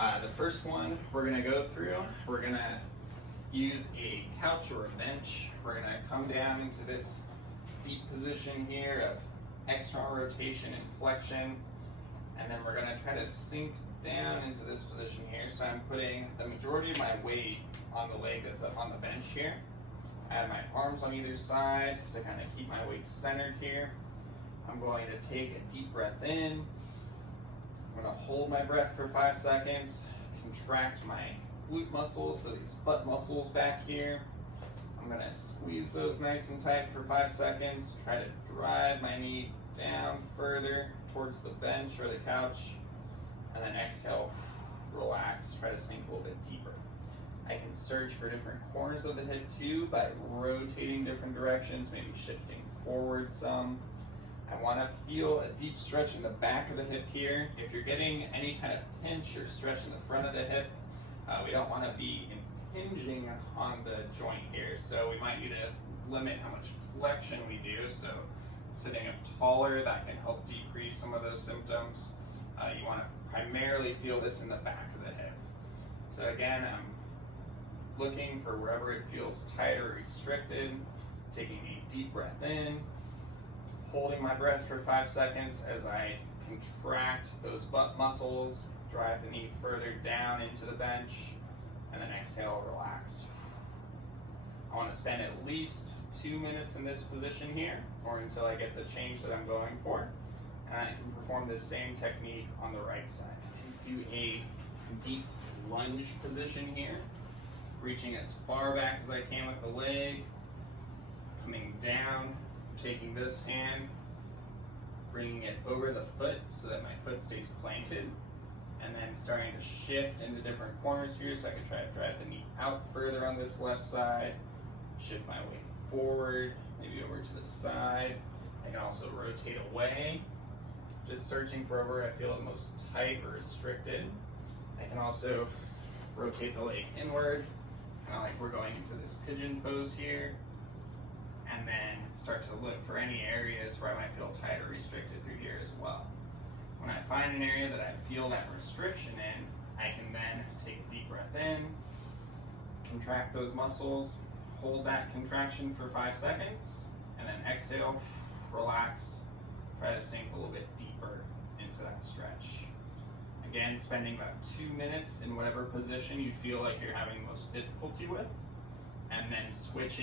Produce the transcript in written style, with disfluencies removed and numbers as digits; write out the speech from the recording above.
The first one we're gonna go through, we're gonna use a couch or a bench. We're gonna come down into this deep position here of external rotation and flexion, and then we're gonna try to sink down into this position here. So I'm putting the majority of my weight on the leg that's up on the bench here. I have my arms on either side to kind of keep my weight centered here. I'm going to take a deep breath in. I'm going to hold my breath for 5 seconds, contract my glute muscles, so these butt muscles back here. I'm going to squeeze those nice and tight for 5 seconds, try to drive my knee down further towards the bench or the couch, and then exhale, relax, try to sink a little bit deeper. I can search for different corners of the hip too by rotating different directions, maybe shifting forward some. I want to feel a deep stretch in the back of the hip here. If you're getting any kind of pinch or stretch in the front of the hip, we don't want to be impinging on the joint here. So we might need to limit how much flexion we do. So sitting up taller, that can help decrease some of those symptoms. You want to primarily feel this in the back of the hip. So again, I'm looking for wherever it feels tight or restricted, taking a deep breath in, holding my breath for 5 seconds as I contract those butt muscles, drive the knee further down into the bench, and then exhale, relax. I want to spend at least 2 minutes in this position here, or until I get the change that I'm going for. And I can perform this same technique on the right side. Into a deep lunge position here, reaching as far back as I can with the leg, coming down, taking this hand, bringing it over the foot so that my foot stays planted, and then starting to shift into different corners here so I can try to drive the knee out further on this left side, shift my weight forward, maybe over to the side. I can also rotate away, just searching for wherever I feel the most tight or restricted. I can also rotate the leg inward, kind of like we're going into this pigeon pose here, and then start to look for any areas where I might feel tight or restricted through here as well. When I find an area that I feel that restriction in, I can then take a deep breath in, contract those muscles, hold that contraction for 5 seconds, and then exhale, relax, try to sink a little bit deeper into that stretch. Again, spending about 2 minutes in whatever position you feel like you're having most difficulty with, and then switching